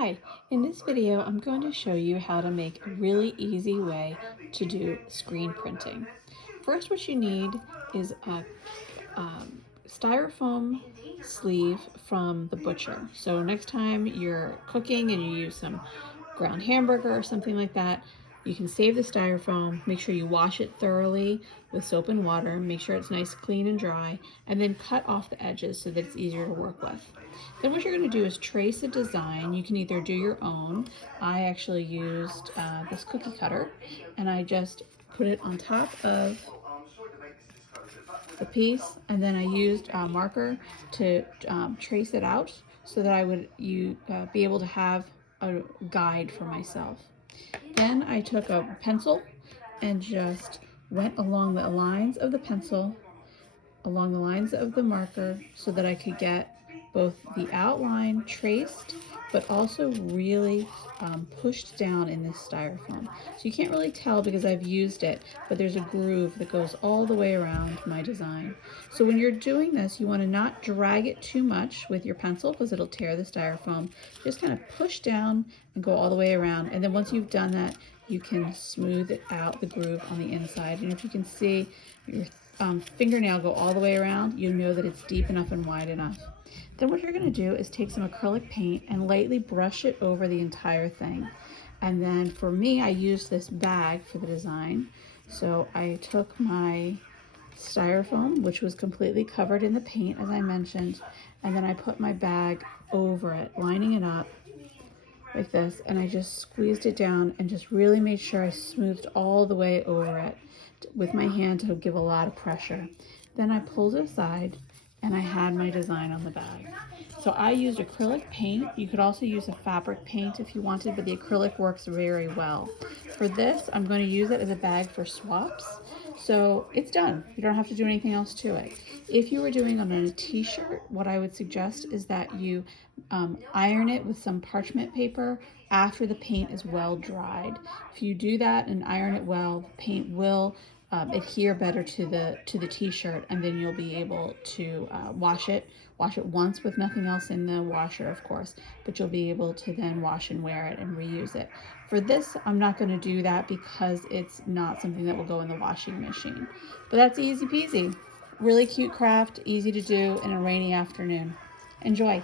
Hi, in this video I'm going to show you how to make a really easy way to do screen printing. First, what you need is a styrofoam sleeve from the butcher. So next time you're cooking and you use some ground hamburger or something like that, you can save the styrofoam, make sure you wash it thoroughly with soap and water, make sure it's nice, clean and dry, and then cut off the edges so that it's easier to work with. Then what you're going to do is trace a design. You can either do your own. I actually used this cookie cutter, and I just put it on top of the piece, and then I used a marker to trace it out so that I would be able to have a guide for myself. Then I took a pencil and just went along the lines of the pencil, along the lines of the marker, so that I could get both the outline traced but also really pushed down in this styrofoam. So you can't really tell because I've used it, but there's a groove that goes all the way around my design. So when you're doing this, you want to not drag it too much with your pencil because it'll tear the styrofoam. Just kind of push down and go all the way around. And then once you've done that, you can smooth it out, the groove on the inside. And if you can see your fingernail go all the way around, you know that it's deep enough and wide enough. Then what you're going to do is take some acrylic paint and lightly brush it over the entire thing. And then for me, I used this bag for the design. So I took my styrofoam, which was completely covered in the paint, as I mentioned, and then I put my bag over it, lining it up like this, and I just squeezed it down and just really made sure I smoothed all the way over it with my hand to give a lot of pressure. Then I pulled it aside and I had my design on the bag. So I used acrylic paint. You could also use a fabric paint if you wanted, but the acrylic works very well. For this, I'm going to use it as a bag for swaps. So it's done. You don't have to do anything else to it. If you were doing on a t-shirt, what I would suggest is that you iron it with some parchment paper after the paint is well dried. If you do that and iron it well, the paint will adhere better to the t-shirt, and then you'll be able to wash it once with nothing else in the washer, of course, but you'll be able to then wash and wear it and reuse it. For this, I'm not going to do that because it's not something that will go in the washing machine. But that's easy peasy. Really cute craft, easy to do in a rainy afternoon. Enjoy.